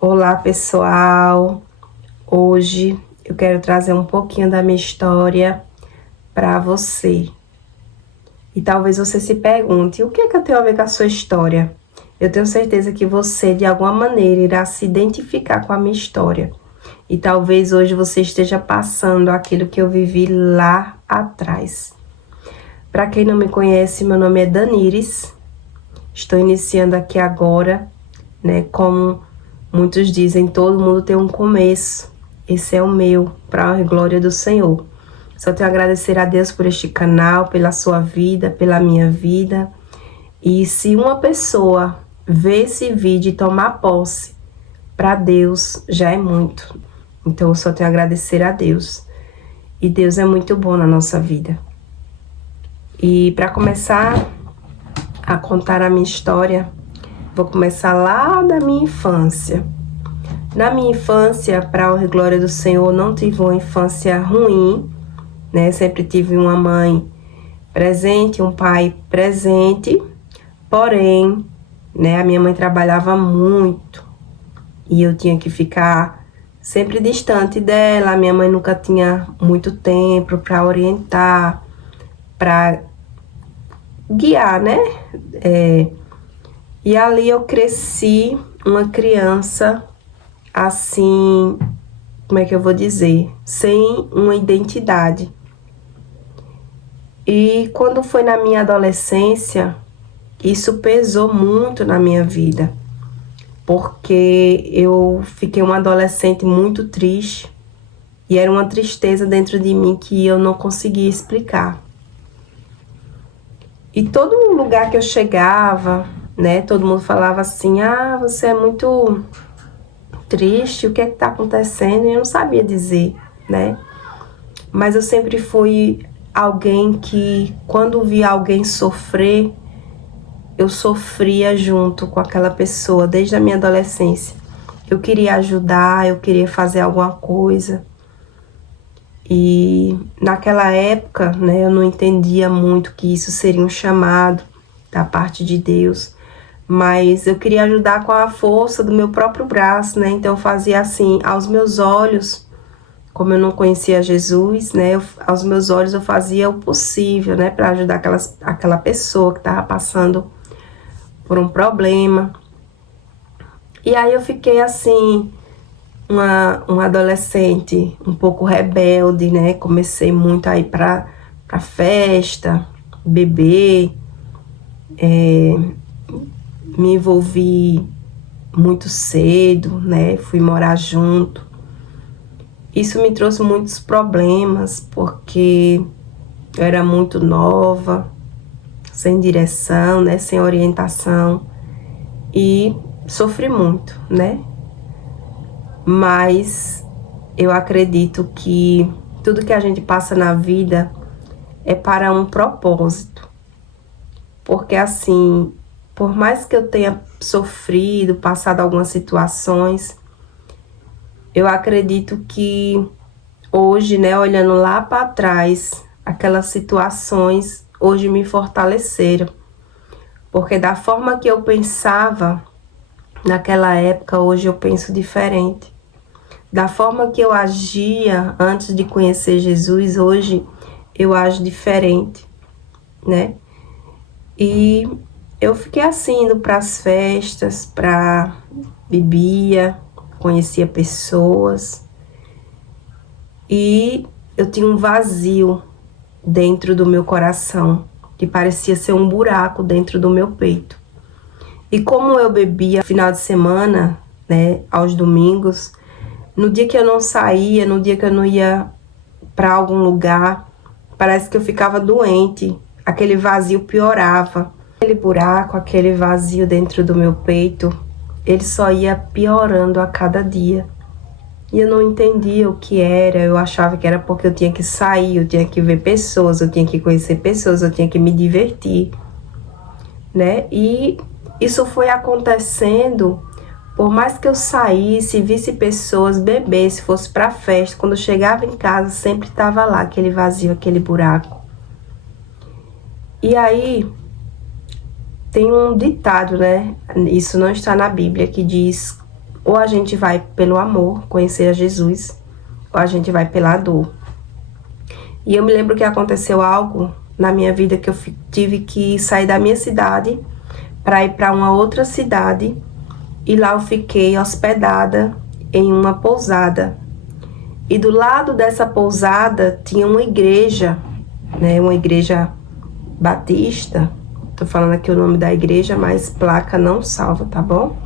Olá, pessoal! Hoje eu quero trazer um pouquinho da minha história para você. E talvez você se pergunte, o que é que eu tenho a ver com a sua história? Eu tenho certeza que você, de alguma maneira, irá se identificar com a minha história. E talvez hoje você esteja passando aquilo que eu vivi lá atrás. Para quem não me conhece, meu nome é Danires. Estou iniciando aqui agora, né? Como muitos dizem, todo mundo tem um começo. Esse é o meu, para a glória do Senhor. Só tenho a agradecer a Deus por este canal, pela sua vida, pela minha vida. E se uma pessoa ver esse vídeo e tomar posse, para Deus já é muito. Então eu só tenho a agradecer a Deus. E Deus é muito bom na nossa vida. E para começar a contar a minha história, vou começar lá da minha infância. Na minha infância, para a glória do Senhor, não tive uma infância ruim, né? Sempre tive uma mãe presente, um pai presente, porém, né, a minha mãe trabalhava muito e eu tinha que ficar sempre distante dela. A minha mãe nunca tinha muito tempo para orientar, para guiar, né? E ali eu cresci uma criança assim, como é que eu vou dizer? Sem uma identidade. E quando foi na minha adolescência, isso pesou muito na minha vida, porque eu fiquei uma adolescente muito triste e era uma tristeza dentro de mim que eu não conseguia explicar. E todo lugar que eu chegava, né, todo mundo falava assim: ah, você é muito triste, o que é que tá acontecendo? E eu não sabia dizer, né? Mas eu sempre fui alguém que, quando via alguém sofrer, eu sofria junto com aquela pessoa, desde a minha adolescência. Eu queria ajudar, eu queria fazer alguma coisa. E naquela época, né, eu não entendia muito que isso seria um chamado da parte de Deus. Mas eu queria ajudar com a força do meu próprio braço, né? Então eu fazia assim, aos meus olhos, como eu não conhecia Jesus, né? Aos meus olhos eu fazia o possível, né? Para ajudar aquela pessoa que estava passando por um problema. E aí eu fiquei assim, uma adolescente um pouco rebelde, né? Comecei muito a ir para festa, beber, me envolvi muito cedo, né? Fui morar junto. Isso me trouxe muitos problemas, porque eu era muito nova, sem direção, né? Sem orientação, e sofri muito, né? Mas eu acredito que tudo que a gente passa na vida é para um propósito. Porque assim, por mais que eu tenha sofrido, passado algumas situações, eu acredito que hoje, né, olhando lá para trás, aquelas situações hoje me fortaleceram. Porque da forma que eu pensava naquela época, hoje eu penso diferente. Da forma que eu agia antes de conhecer Jesus, hoje eu ajo diferente, né? E eu fiquei assim, indo para as festas, bebia, conhecia pessoas, e eu tinha um vazio dentro do meu coração, que parecia ser um buraco dentro do meu peito. E como eu bebia final de semana, né, aos domingos, no dia que eu não saía, no dia que eu não ia para algum lugar, parece que eu ficava doente, aquele vazio piorava. Aquele buraco, aquele vazio dentro do meu peito, ele só ia piorando a cada dia. E eu não entendia o que era, eu achava que era porque eu tinha que sair, eu tinha que ver pessoas, eu tinha que conhecer pessoas, eu tinha que me divertir, né? E isso foi acontecendo, por mais que eu saísse, visse pessoas, bebesse, fosse pra festa, quando eu chegava em casa, sempre estava lá, aquele vazio, aquele buraco. E aí, tem um ditado, né? Isso não está na Bíblia, que diz: Ou a gente vai pelo amor, conhecer a Jesus, ou a gente vai pela dor. E eu me lembro que aconteceu algo na minha vida que eu tive que sair da minha cidade para ir para uma outra cidade, e lá eu fiquei hospedada em uma pousada. E do lado dessa pousada tinha uma igreja, né, uma igreja batista. Tô falando aqui o nome da igreja, mas placa não salva, tá bom?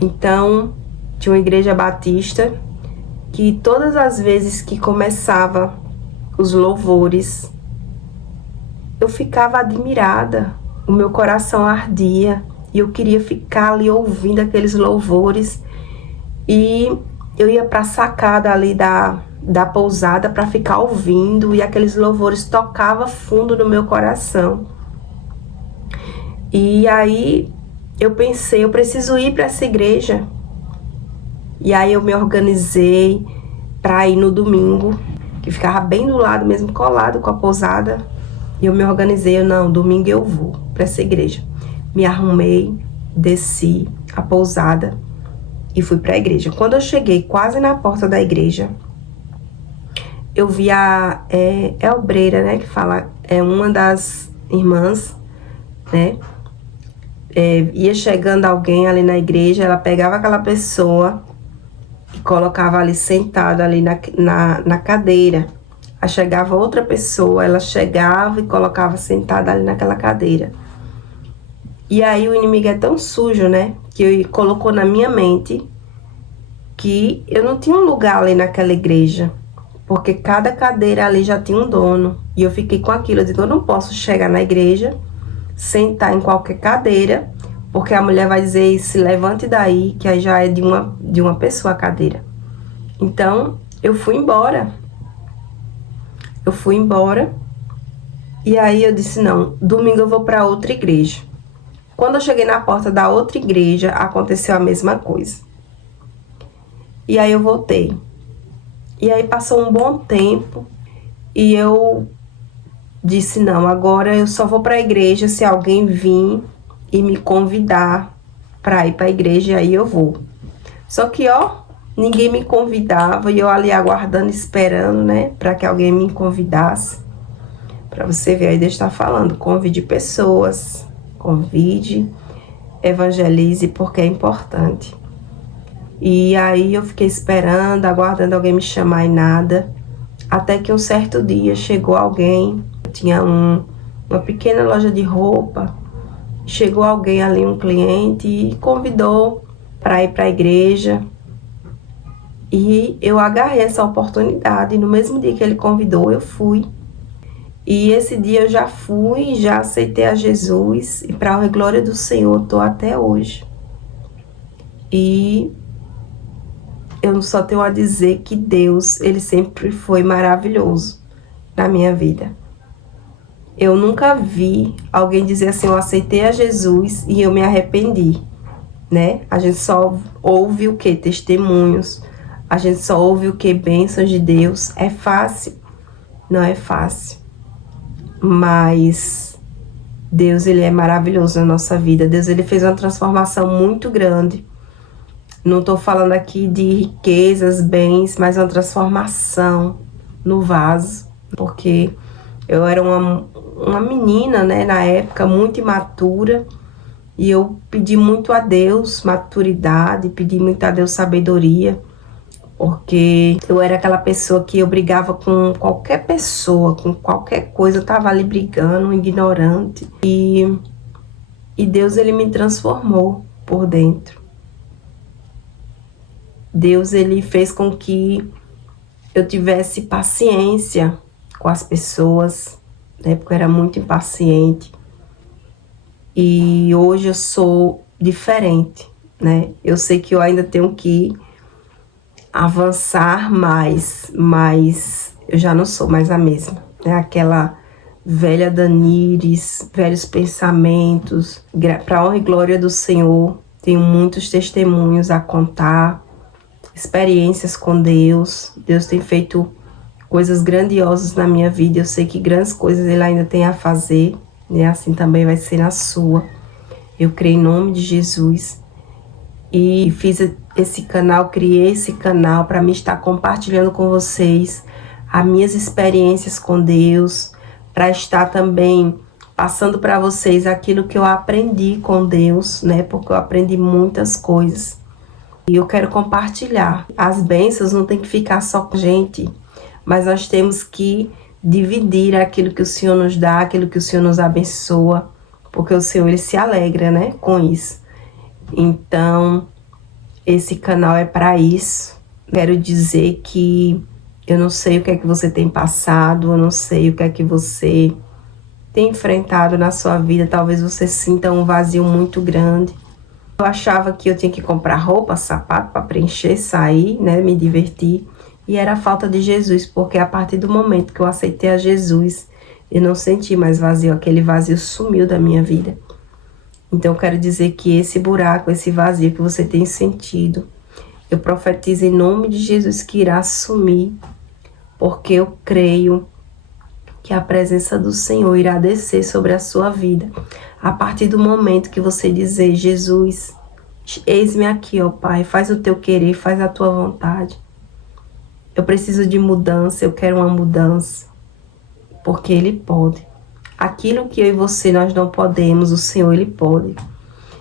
Então, tinha uma igreja batista que todas as vezes que começava os louvores, eu ficava admirada, o meu coração ardia e eu queria ficar ali ouvindo aqueles louvores. E eu ia para a sacada ali da pousada para ficar ouvindo, e aqueles louvores tocavam fundo no meu coração. E aí eu pensei, eu preciso ir para essa igreja. E aí eu me organizei para ir no domingo, que ficava bem do lado mesmo, colado com a pousada. E eu me organizei, não, domingo eu vou para essa igreja. Me arrumei, desci a pousada e fui para a igreja. Quando eu cheguei quase na porta da igreja, eu vi a obreira, né, que fala, é uma das irmãs, né, ia chegando alguém ali na igreja, ela pegava aquela pessoa e colocava ali sentado ali na cadeira. Aí chegava outra pessoa, ela chegava e colocava sentada ali naquela cadeira. E aí o inimigo é tão sujo, né, que colocou na minha mente que eu não tinha um lugar ali naquela igreja, porque cada cadeira ali já tinha um dono. E eu fiquei com aquilo, eu digo, eu não posso chegar na igreja, sentar em qualquer cadeira, porque a mulher vai dizer, se levante daí, que aí já é de uma pessoa a cadeira. Então, eu fui embora. E aí eu disse, não, domingo eu vou para outra igreja. Quando eu cheguei na porta da outra igreja, aconteceu a mesma coisa. E aí eu voltei. E aí passou um bom tempo e eu disse, não, agora eu só vou para a igreja se alguém vir e me convidar para ir para a igreja, e aí eu vou. Só que, ninguém me convidava e eu ali aguardando, esperando, né, para que alguém me convidasse. Para você ver, aí Deus está falando, convide pessoas, convide, evangelize, porque é importante. E aí eu fiquei esperando, aguardando alguém me chamar e nada. Até que um certo dia chegou alguém, tinha uma pequena loja de roupa. Chegou alguém ali, um cliente, e convidou para ir para a igreja. E eu agarrei essa oportunidade. E no mesmo dia que ele convidou, eu fui. E esse dia eu já fui, já aceitei a Jesus. E para a glória do Senhor, estou até hoje. E eu só tenho a dizer que Deus, Ele sempre foi maravilhoso na minha vida. Eu nunca vi alguém dizer assim, eu aceitei a Jesus e eu me arrependi, né? A gente só ouve o quê? Testemunhos. A gente só ouve o quê? Bênçãos de Deus. É fácil? Não é fácil. Mas Deus, Ele é maravilhoso na nossa vida. Deus, Ele fez uma transformação muito grande. Não estou falando aqui de riquezas, bens, mas uma transformação no vaso. Porque eu era uma menina, né, na época, muito imatura. E eu pedi muito a Deus maturidade, pedi muito a Deus sabedoria. Porque eu era aquela pessoa que eu brigava com qualquer pessoa, com qualquer coisa. Eu estava ali brigando, ignorante. E Deus, Ele me transformou por dentro. Deus, Ele fez com que eu tivesse paciência com as pessoas, né? Porque eu era muito impaciente. E hoje eu sou diferente, né? Eu sei que eu ainda tenho que avançar mais, mas eu já não sou mais a mesma, né? Aquela velha Danires, velhos pensamentos. Para honra e glória do Senhor, tenho muitos testemunhos a contar, experiências com Deus. Deus tem feito coisas grandiosas na minha vida. Eu sei que grandes coisas Ele ainda tem a fazer, né? Assim também vai ser na sua. Eu creio em nome de Jesus. E fiz esse canal, criei esse canal para me estar compartilhando com vocês as minhas experiências com Deus, para estar também passando para vocês aquilo que eu aprendi com Deus, né? Porque eu aprendi muitas coisas. E eu quero compartilhar. As bênçãos não tem que ficar só com a gente, mas nós temos que dividir aquilo que o Senhor nos dá, aquilo que o Senhor nos abençoa, porque o Senhor, ele se alegra, né, com isso. Então, esse canal é para isso. Quero dizer que eu não sei o que é que você tem passado, eu não sei o que é que você tem enfrentado na sua vida. Talvez você sinta um vazio muito grande. Eu achava que eu tinha que comprar roupa, sapato para preencher, sair, né, me divertir. E era a falta de Jesus, porque a partir do momento que eu aceitei a Jesus, eu não senti mais vazio, aquele vazio sumiu da minha vida. Então eu quero dizer que esse buraco, esse vazio que você tem sentido, eu profetizo em nome de Jesus que irá sumir, porque eu creio que a presença do Senhor irá descer sobre a sua vida. A partir do momento que você dizer, Jesus, eis-me aqui, ó Pai, faz o teu querer, faz a tua vontade. Eu preciso de mudança, eu quero uma mudança, porque Ele pode. Aquilo que eu e você nós não podemos, o Senhor, Ele pode.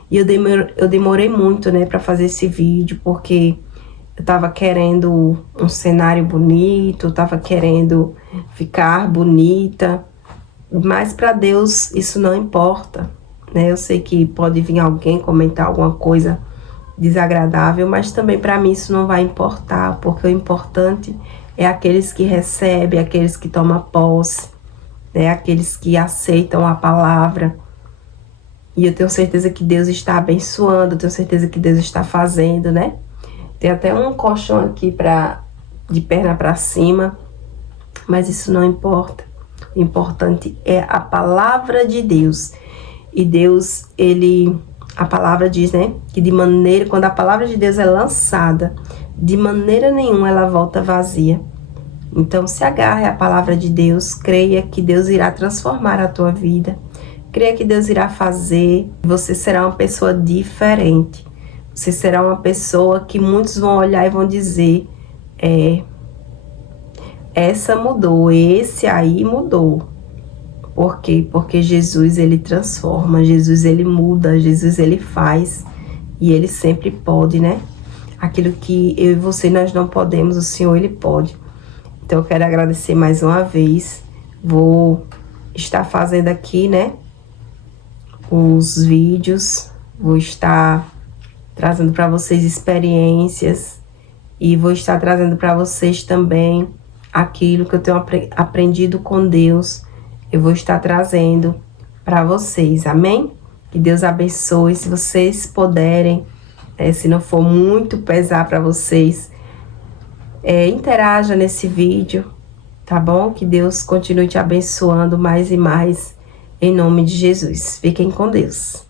E eu demorei muito, né, para fazer esse vídeo, porque eu tava querendo um cenário bonito, tava querendo ficar bonita, mas para Deus isso não importa, né? Eu sei que pode vir alguém comentar alguma coisa desagradável, mas também para mim isso não vai importar, porque o importante é aqueles que recebem, aqueles que tomam posse, né? Aqueles que aceitam a palavra. E eu tenho certeza que Deus está abençoando, eu tenho certeza que Deus está fazendo, né? Tem até um colchão aqui de perna para cima, mas isso não importa. O importante é a palavra de Deus. E Deus, a palavra diz, né, que quando a palavra de Deus é lançada, de maneira nenhuma ela volta vazia. Então se agarre à palavra de Deus, creia que Deus irá transformar a tua vida, creia que Deus irá fazer, você será uma pessoa diferente. Você será uma pessoa que muitos vão olhar e vão dizer, essa mudou, esse aí mudou. Por quê? Porque Jesus, ele transforma, Jesus, ele muda, Jesus, ele faz. E ele sempre pode, né? Aquilo que eu e você, nós não podemos, o Senhor, ele pode. Então, eu quero agradecer mais uma vez. Vou estar fazendo aqui, né, os vídeos. Vou estar trazendo para vocês experiências e vou estar trazendo para vocês também aquilo que eu tenho aprendido com Deus. Eu vou estar trazendo para vocês, amém? Que Deus abençoe. Se vocês puderem, se não for muito pesar para vocês, interaja nesse vídeo, tá bom? Que Deus continue te abençoando mais e mais, em nome de Jesus. Fiquem com Deus.